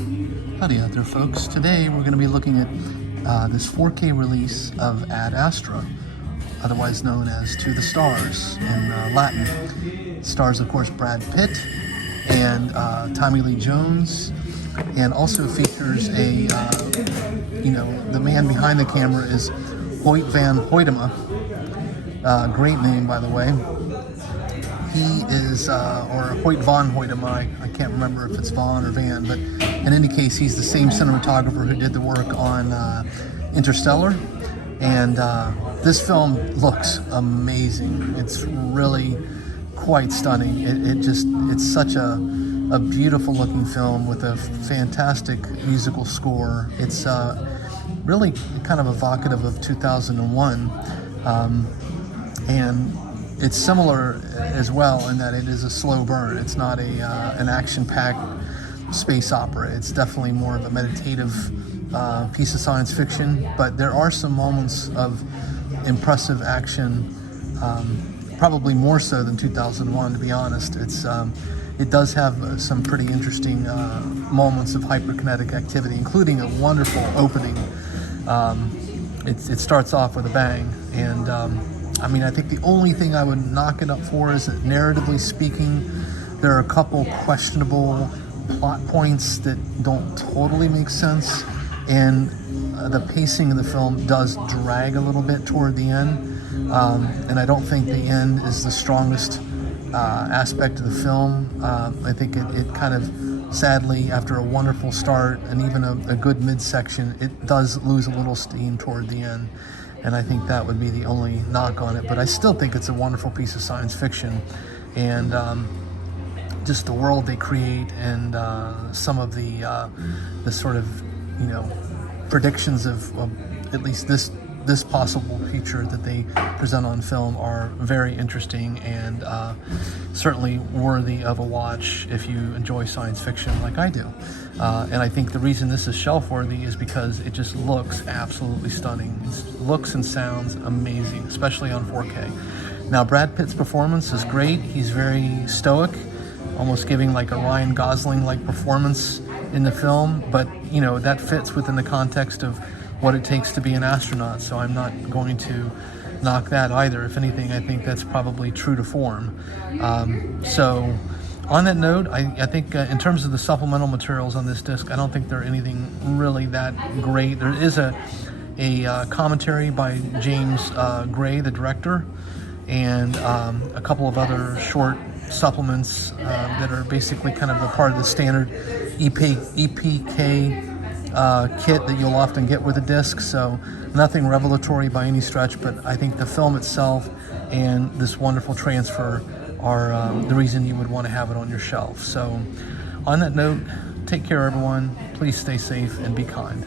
Howdy out there, folks. Today we're going to be looking at this 4K release of Ad Astra, otherwise known as To the Stars in Latin. It stars, of course, Brad Pitt and Tommy Lee Jones, and also features the man behind the camera is Hoyt van Hoytema. Great name, by the way. He is, or Hoyt van Hoytema, I can't remember if it's Von or Van, but in any case, he's the same cinematographer who did the work on Interstellar. And this film looks amazing. It's really quite stunning. It's such a beautiful looking film with a fantastic musical score. It's really kind of evocative of 2001. And it's similar as well in that it is a slow burn. It's not an action-packed space opera. It's definitely more of a meditative piece of science fiction, but there are some moments of impressive action, probably more so than 2001, to be honest. It does have some pretty interesting moments of hyperkinetic activity, including a wonderful opening. It starts off with a bang, and I think the only thing I would knock it up for is that, narratively speaking, there are a couple questionable plot points that don't totally make sense, and the pacing of the film does drag a little bit toward the end, and I don't think the end is the strongest aspect of the film. I think it kind of, sadly, after a wonderful start and even a good midsection, it does lose a little steam toward the end. And I think that would be the only knock on it. But I still think it's a wonderful piece of science fiction. And just the world they create, and some of the sort of, predictions of at least this possible future that they present on film are very interesting, and certainly worthy of a watch if you enjoy science fiction like I do. And I think the reason this is shelf-worthy is because it just looks absolutely stunning. It looks and sounds amazing, especially on 4K. Now, Brad Pitt's performance is great. He's very stoic, almost giving like a Ryan Gosling-like performance in the film, but that fits within the context of what it takes to be an astronaut, so I'm not going to knock that either. If anything, I think that's probably true to form. So on that note, I think in terms of the supplemental materials on this disc, I don't think they're anything really that great. There is a commentary by James Gray, the director, and a couple of other short supplements that are basically kind of a part of the standard EPK kit that you'll often get with a disc. So nothing revelatory by any stretch, but I think the film itself and this wonderful transfer are the reason you would want to have it on your shelf. So on that note, take care everyone, please stay safe and be kind.